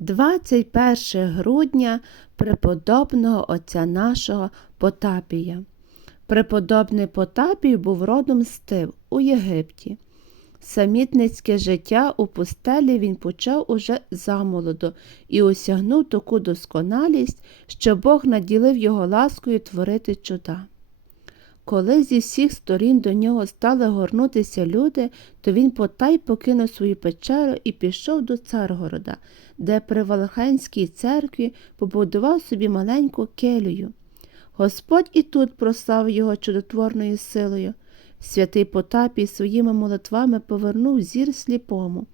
21 грудня преподобного отця нашого Потапія. Преподобний Потапій був родом з Тив у Єгипті. Самітницьке життя у пустелі він почав уже замолоду і осягнув таку досконалість, що Бог наділив його ласкою творити чуда. Коли зі всіх сторін до нього стали горнутися люди, то він потай покинув свою печеру і пішов до Царгорода, де при Валахенській церкві побудував собі маленьку келію. Господь і тут прославив його чудотворною силою. Святий Потапій своїми молитвами повернув зір сліпому,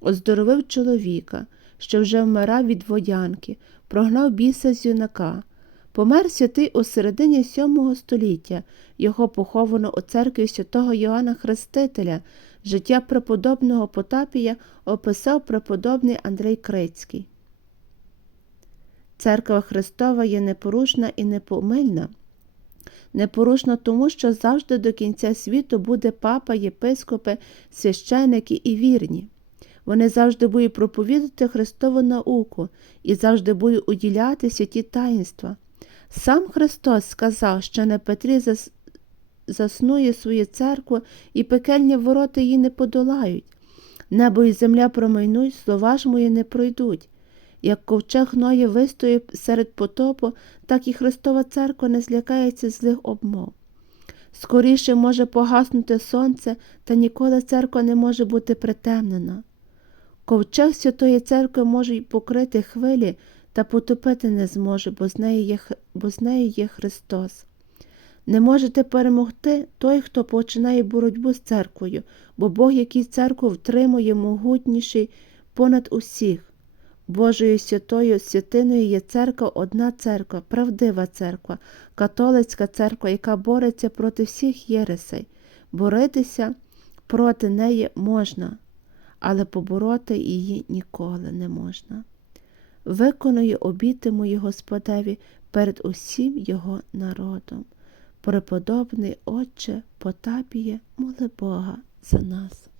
оздоровив чоловіка, що вже вмирав від водянки, прогнав біса з юнака. Помер святий у середині сьомого століття, його поховано у церкві святого Йоанна Хрестителя. Життя преподобного Потапія описав преподобний Андрей Крицький. Церква Христова є непорушна і непомильна. Непорушна тому, що завжди до кінця світу буде папа, єпископи, священики і вірні. Вони завжди будуть проповідати Христову науку і завжди будуть уділяти святі таїнства. Сам Христос сказав, що на Петрі зас... заснує свою церкву, і пекельні ворота її не подолають. Небо і земля промайнуть, слова ж мої не пройдуть. Як ковчег Ноє вистоїв серед потопу, так і Христова церква не злякається злих обмов. Скоріше може погаснути сонце, та ніколи церква не може бути притемнена. Ковчег Святої церкви може й покрити хвилі, та потопити не зможе, бо з неї є, бо з нею є Христос. Не можете перемогти той, хто починає боротьбу з церквою, бо Бог, який церкву втримує, могутніший понад усіх. Божою святою святиною є церква, одна церква, правдива церква, католицька церква, яка бореться проти всіх єресей. Боритися проти неї можна, але побороти її ніколи не можна. Виконую обіти мої Господеві перед усім його народом. Преподобний Отче Потапіє, моли Бога за нас.